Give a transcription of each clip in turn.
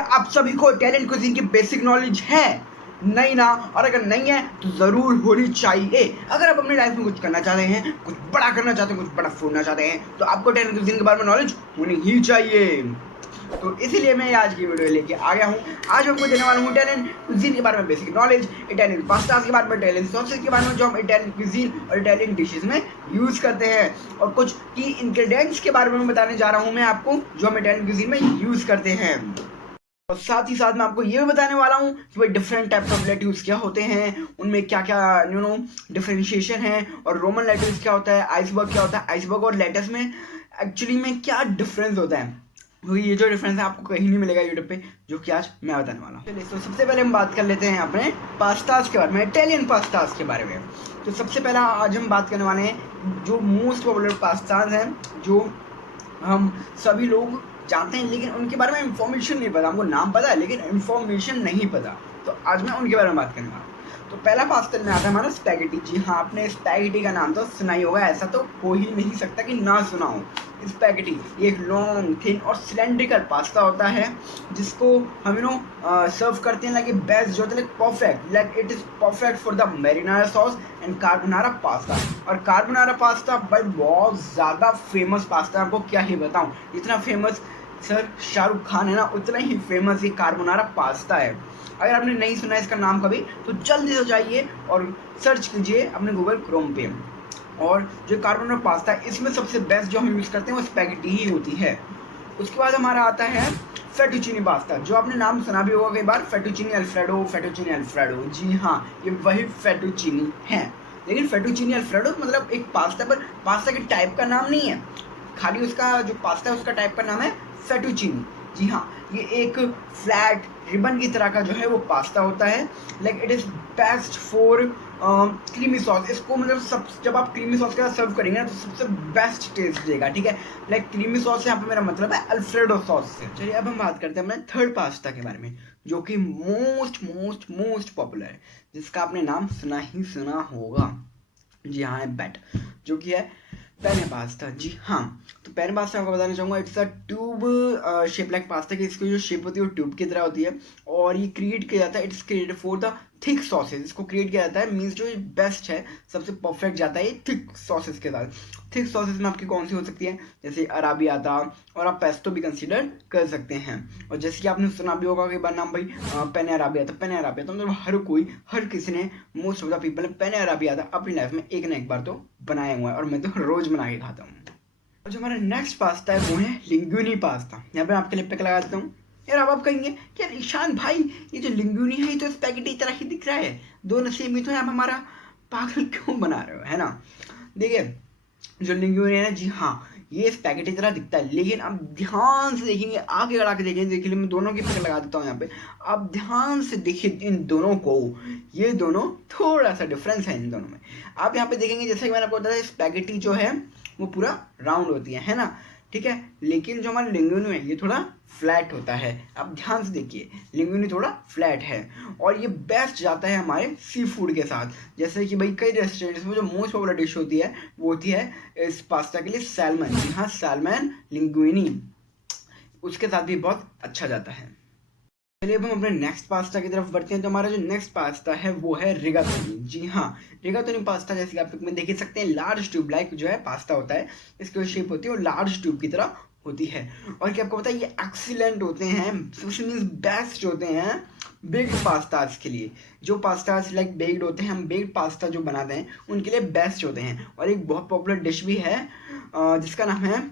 क्या आप सभी को इटालियन कुजीन की बेसिक नॉलेज है? नहीं ना? और अगर नहीं है तो ज़रूर होनी चाहिए। अगर आप अपनी लाइफ में कुछ करना चाहते हैं, कुछ बड़ा करना चाहते हैं, कुछ बड़ा फोड़ना चाहते हैं, तो आपको इटालियन कुजीन के बारे में नॉलेज होनी ही चाहिए। तो इसीलिए मैं आज की वीडियो लेके आ गया हूँ। आज मैं आपको देने वाला हूँ इटालियन कुजीन के बारे में बेसिक नॉलेज, इटालियन पास्तास के बारे में, इटालियन सॉसेज के बारे में जो हम इटालियन कुजीन और इटालियन डिशेज में यूज़ करते हैं, और कुछ की इंग्रेडिएंट्स के बारे में बताने जा रहा हूँ मैं आपको जो हम इटालियन कुजीन में यूज़ करते हैं। और साथ ही साथ मैं आपको ये भी बताने वाला हूँ कि भाई डिफरेंट टाइप्स ऑफ लेट्यूस क्या होते हैं, उनमें क्या क्या डिफरेंशिएशन है, और रोमन लेट्यूस क्या होता है, आइसबर्ग क्या होता है, आइसबर्ग और लेटस में एक्चुअली में क्या डिफरेंस होता है। क्योंकि ये जो डिफरेंस है आपको कहीं नहीं मिलेगा यूट्यूब पे, जो कि आज मैं बताने वाला हूँ। चलिए, तो सबसे पहले हम बात कर लेते हैं अपने पास्तास के बारे में, इटालियन पास्तास के बारे में। तो सबसे पहला आज हम बात करने वाले हैं जो मोस्ट पॉपुलर पास्तास हैं, जो हम सभी लोग जानते हैं लेकिन उनके बारे में इंफॉर्मेशन नहीं पता। हमको नाम पता है लेकिन इंफॉर्मेशन नहीं पता, तो आज मैं उनके बारे में बात करने वाला हूँ। तो पहला पास्ता में आता है हमारा स्पैगेटी। जी हाँ, आपने स्पैगेटी का नाम तो सुना ही होगा, ऐसा तो हो ही नहीं सकता कि ना सुना हो। स्पैगेटी ये एक लॉन्ग, थिन और सिलेंड्रिकल पास्ता होता है जिसको हम सर्व करते हैं लाइक बेस्ट, जो like perfect, like it is perfect for the marinara sauce and carbonara pasta. और कार्बोनारा पास्ता भाई बहुत ज़्यादा फेमस पास्ता है, आपको क्या ही बताऊँ। इतना फेमस सर शाहरुख खान है ना, उतना ही फेमस ये कार्बोनारा पास्ता है। अगर आपने नहीं सुना है इसका नाम कभी, तो जल्दी से जाइए और सर्च कीजिए अपने गूगल क्रोम पे। और जो कार्बोनारा पास्ता है इसमें सबसे बेस्ट जो हम यूज़ करते हैं वो स्पैगेटी ही होती है। उसके बाद हमारा आता है फेटुचीनी पास्ता, जो आपने नाम सुना भी होगा कई बार, फेटुचीनी अल्फ्रेडो, फेटुचीनी अल्फ्रेडो। जी हाँ, ये वही फेटुचीनी है। लेकिन फेटुचीनी अल्फ्रेडो मतलब एक पास्ता, पर पास्ता के टाइप का नाम नहीं है, खाली उसका जो पास्ता है उसका टाइप का नाम है फेटुचीनी। जी हाँ, ये एक फ्लैट रिबन की तरह का जो है वो पास्ता होता है। Like it is best for creamy sauce. इसको मतलब सब जब आप क्रीमी सॉस के साथ सर्व करेंगे ना तो सबसे बेस्ट टेस्ट देगा, ठीक है। लाइक क्रीमी सॉस से यहाँ पे मेरा मतलब है अल्फ्रेडो सॉस से। चलिए अब हम बात करते हैं अपने थर्ड पास्ता के बारे में, जो कि मोस्ट मोस्ट मोस्ट पॉपुलर है, जिसका आपने नाम सुना ही सुना होगा। जी हाँ, बैट, जो कि है पेने पास्ता। जी हाँ, तो पेने पास्ता आपको बताना चाहूँगा, it's a tube shape like pasta की इसकी जो शेप होती है वो ट्यूब की तरह होती है, और ये क्रिएट किया जाता है, it's created for the thick sausage. इसको क्रिएट किया जाता है, मीन्स जो बेस्ट है, सबसे परफेक्ट जाता है ये थिक सॉसेज के साथ। थिक सॉसेज में आपकी कौन सी हो सकती है, जैसे अराबियाता, और आप पेस्टो भी कंसीडर कर सकते हैं। और जैसे कि आपने सुना भी होगा कि बार नाम भाई पेने अराबियाता, पेने अराबियाता मतलब हर किसी ने, मोस्ट ऑफ द पीपल ने पेने अराबियाता अपनी लाइफ में एक ना एक बार तो बनाया हुआ है, और मैं तो रोज बना के खाता हूँ। और जो हमारा नेक्स्ट पास्ता है वो है लिंगुइनी पास्ता। यहाँ पे आपके लिप पे लगा देता हूँ। यार अब आप कहेंगे कि यार ईशान भाई, ये जो लिंगुइनी है ये तो स्पैगेटी तरह ही दिख रहा है, दोनों सेम ही तो है, आप हमारा पागल क्यों बना रहे हो, है ना। देखिए, जो लिंगुइनी है ना, जी हाँ, ये स्पैगेटी तरह दिखता है, लेकिन आप ध्यान से देखेंगे, आगे लगा के देखेंगे, देखिए मैं दोनों की पिक लगा देता हूँ यहाँ पे, आप ध्यान से देखिए इन दोनों को, ये दोनों थोड़ा सा डिफरेंस है इन दोनों में। आप यहाँ पे देखेंगे, जैसे कि मैंने आपको बताया, स्पैगेटी जो है वो पूरा राउंड होती है ना, ठीक है। लेकिन जो हमारा लिंगुइनी है ये थोड़ा फ्लैट होता है, आप ध्यान से देखिए, लिंगुइनी थोड़ा फ्लैट है। और ये बेस्ट जाता है हमारे सी फूड के साथ, जैसे कि भाई कई रेस्टोरेंट्स में जो मोस्ट पॉपुलर डिश होती है वो होती है इस पास्ता के लिए सैल्मन। जी हाँ, सैल्मन लिंगुइनी, उसके साथ भी बहुत अच्छा जाता है। चलिए अब हम अपने नेक्स्ट पास्ता की तरफ बढ़ते हैं। तो हमारा जो नेक्स्ट पास्ता है वो है रिगातोनी। जी हाँ, रिगातोनी पास्ता, जैसे कि आप में देख ही सकते हैं, लार्ज ट्यूब लाइक जो है पास्ता होता है, इसकी जो शेप होती है वो लार्ज ट्यूब की तरह होती है। और क्या आपको पता है ये एक्सीलेंट होते हैं, मीन्स बेस्ट होते हैं बेक्ड पास्ताज के लिए। जो पास्ताज लाइक बेक्ड होते हैं, हम बेक्ड पास्ता जो बनाते हैं उनके लिए बेस्ट होते हैं। और एक बहुत पॉपुलर डिश भी है जिसका नाम है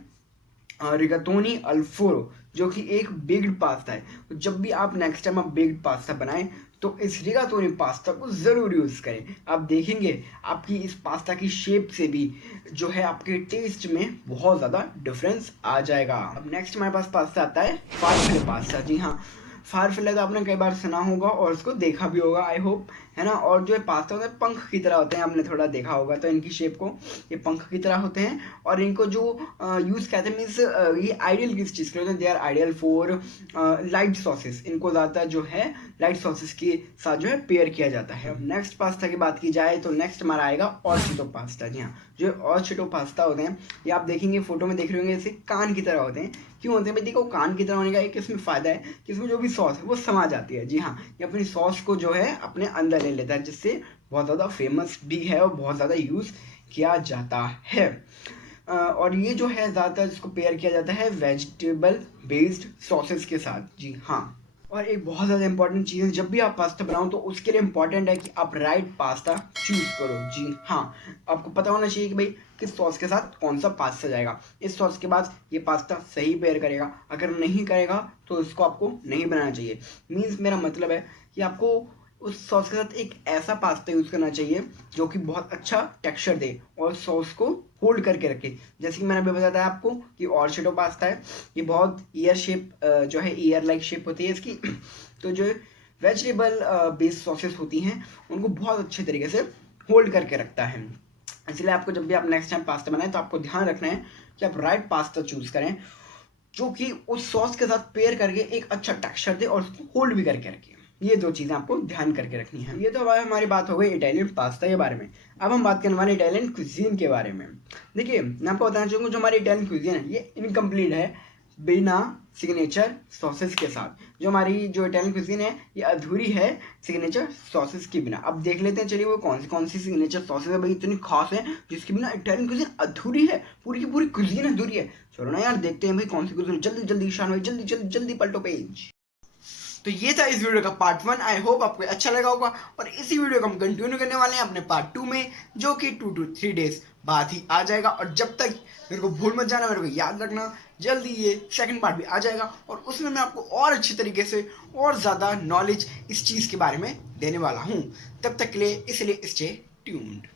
रिगातोनी अल्फोरो, जो कि एक बेक्ड पास्ता है। तो जब भी आप नेक्स्ट टाइम आप बेक्ड पास्ता बनाएं तो इस रिगातोनी पास्ता को ज़रूर यूज़ करें। आप देखेंगे आपकी इस पास्ता की शेप से भी जो है आपके टेस्ट में बहुत ज़्यादा डिफरेंस आ जाएगा। अब नेक्स्ट हमारे पास पास्ता आता है फारफेले पास्ता। जी हाँ, फारफेले तो आपने कई बार सुना होगा और उसको देखा भी होगा, आई होप, है ना। और जो पास्ता होता है पंख की तरह होते हैं, आपने थोड़ा देखा होगा, तो इनकी शेप को ये पंख की तरह होते हैं। और इनको जो यूज़ कहते हैं, मीन्स ये आइडियल किस चीज़ के होते हैं, they are ideal for light sauces. इनको ज़्यादातर जो है लाइट सॉसेस के साथ जो है पेयर किया जाता है। अब नेक्स्ट पास्ता की बात की जाए तो नेक्स्ट हमारा आएगा ऑर्चिटो पास्ता। जी हाँ, जो ऑर्चिटो पास्ता होते हैं ये आप देखेंगे फोटो में देख रहे होंगे, जैसे कान की तरह होते हैं, क्यों होते हैं भाई? देखो, कान की तरह होने का एक इसमें फ़ायदा है कि इसमें जो भी सॉस है वो समा जाती है। जी हाँ, ये अपनी सॉस को जो है अपने अंदर ले लेता है, जिससे बहुत ज़्यादा फेमस भी है और बहुत ज़्यादा यूज़ किया जाता है। और ये जो है ज़्यादातर इसको पेयर किया जाता है वेजिटेबल बेस्ड सॉसेस के साथ। जी हाँ, और एक बहुत ज़्यादा इंपॉर्टेंट चीज़ है, जब भी आप पास्ता बनाओ तो उसके लिए इंपॉर्टेंट है कि आप राइट पास्ता चूज़ करो। जी हाँ, आपको पता होना चाहिए कि भाई किस सॉस के साथ कौन सा पास्ता जाएगा। इस सॉस के बाद ये पास्ता सही पेयर करेगा, अगर नहीं करेगा तो इसको आपको नहीं बनाना चाहिए। मीन्स मेरा मतलब है कि आपको उस सॉस के साथ एक ऐसा पास्ता यूज़ करना चाहिए जो कि बहुत अच्छा टेक्सचर दे और सॉस को होल्ड करके रखे। जैसे कि मैंने अभी बताया आपको कि ऑरचेटो पास्ता है, ये बहुत ईयर शेप जो है ईयर लाइक शेप होती है इसकी। तो जो वेजिटेबल बेस्ड सॉसेस होती हैं उनको बहुत अच्छे तरीके से होल्ड करके रखता है। इसलिए आपको जब भी आप नेक्स्ट टाइम पास्ता बनाएं तो आपको ध्यान रखना है कि आप राइट पास्ता चूज़ करें जो कि उस सॉस के साथ पेयर करके एक अच्छा टेक्सचर दे और उसको होल्ड भी करके रखे। ये दो चीज़ें आपको ध्यान करके रखनी है। ये तो हमारी बात हो गई इटालियन पास्ता के बारे में। अब हम बात करने वाले इटालियन क्विजीन के बारे में। देखिए, मैं आपको बताना चाहूँगा जो हमारी इटालियन क्विजीन है ये इनकम्प्लीट है बिना सिग्नेचर सॉसेस के साथ। जो हमारी जो इटालियन क्विजीन है ये अधूरी है सिग्नेचर सॉसेस के बिना। अब देख लेते हैं, चलिए वो कौन सी सिग्नेचर सॉसेस है भाई इतनी खास है जिसके बिना इटालियन क्विजीन अधूरी है, पूरी की पूरी क्विजीन अधूरी है। चलो ना यार, देखते हैं भाई कौन सी क्विजीन। जल्दी जल्दी ईशान भाई, जल्दी जल्दी जल्दी पलटो पेज। तो ये था इस वीडियो का पार्ट 1। आई होप आपको अच्छा लगा होगा और इसी वीडियो को हम कंटिन्यू करने वाले हैं अपने पार्ट 2 में, जो कि 2 to 3 डेज बाद ही आ जाएगा। और जब तक मेरे को भूल मत जाना, मेरे को याद रखना, जल्दी ये सेकंड पार्ट भी आ जाएगा और उसमें मैं आपको और अच्छी तरीके से और ज़्यादा नॉलेज इस चीज़ के बारे में देने वाला हूँ। तब तक के लिए इसलिए स्टे ट्यून्ड।